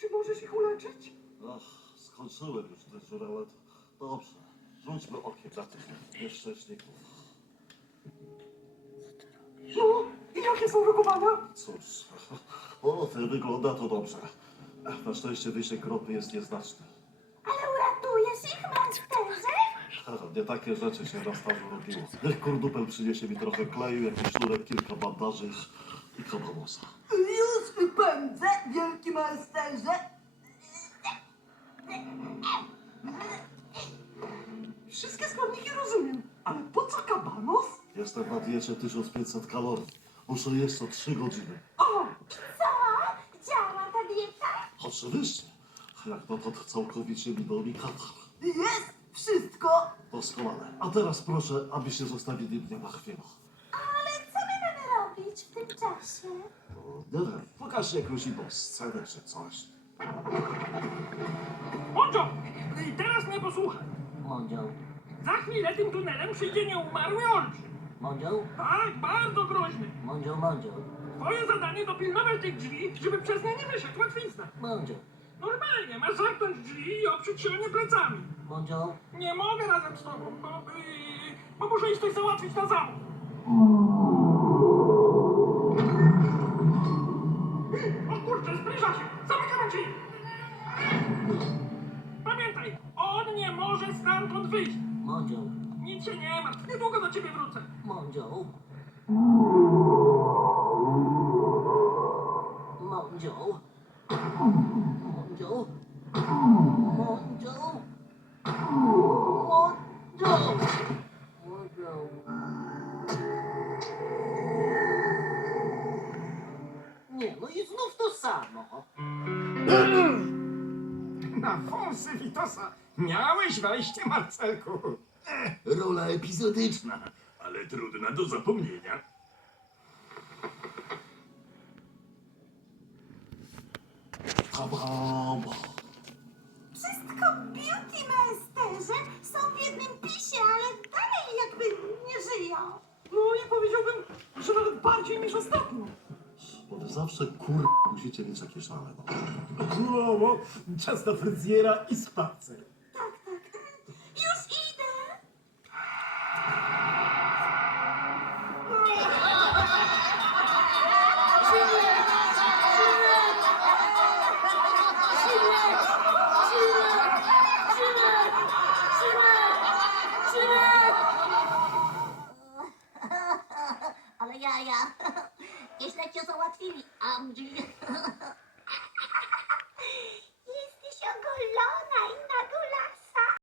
Czy możesz ich uleczyć? Ach, skończyłem już dyżur, ale dobrze. Rzućmy okiem na tych nieszczęśników. No, i jakie są rokowania? Cóż, o, wygląda to dobrze. Na szczęście wysięg ropy jest nieznaczny. Ale uratujesz ich, monsterze? Nie takie rzeczy się na stażu robiło. Niech kurdupel przyniesie mi trochę kleju, jakiś sznurek, kilka bandaży i kabamosa. Już pędzę, wielki majsterze. Wszystkie składniki rozumiem, ale po co kabanos? Jestem na diecie 1500 kalorii. Muszę jeść co 3 godziny. O, Co? Działa ta dieta? Oczywiście. Jak dotąd całkowicie minął mi katar. Jest wszystko. Doskonale. A teraz proszę, aby się zostawili mnie na chwilę. Ale co my mamy robić w tym czasie? Nie wiem, pokaż jakąś inną scenę czy coś. Mondzio! I teraz mnie posłuchaj. Mondział, Za chwilę tym tunelem przyjdzie nieumarły olbrzym. Mondział, Tak, bardzo groźny. Mondział. Twoje zadanie to pilnować tych drzwi, żeby przez nie nie wyszedł łatwizna. Mondział, Normalnie, masz zamknąć drzwi i oprzeć się o nie plecami. Mondział, Nie mogę razem z tobą, bo muszę iść coś załatwić na zamku. O kurczę, zbliża się! Zamykamy drzwi! Pamiętaj, on nie może stamtąd wyjść. Mondział, Nic się nie martw, niedługo do ciebie wrócę. Mondział. Mondział. Mondział. Mondział. Mondział. Mondział. Nie, no i znów to samo. Na wąsy Witosa miałeś wejście, Marcelku. Rola epizodyczna, ale trudna do zapomnienia. Tabam! Wszystko beauty, monsterze są w jednym pisie, ale dalej jakby nie żyją. no i powiedziałbym, że nawet bardziej niż ostatnio. Bo wy zawsze musicie mieć jakieś szale. No. Królowo, czas na fryzjera i spacer. Tak. Już idę. Ale jaja. Nieźle cię załatwili, Andrzej.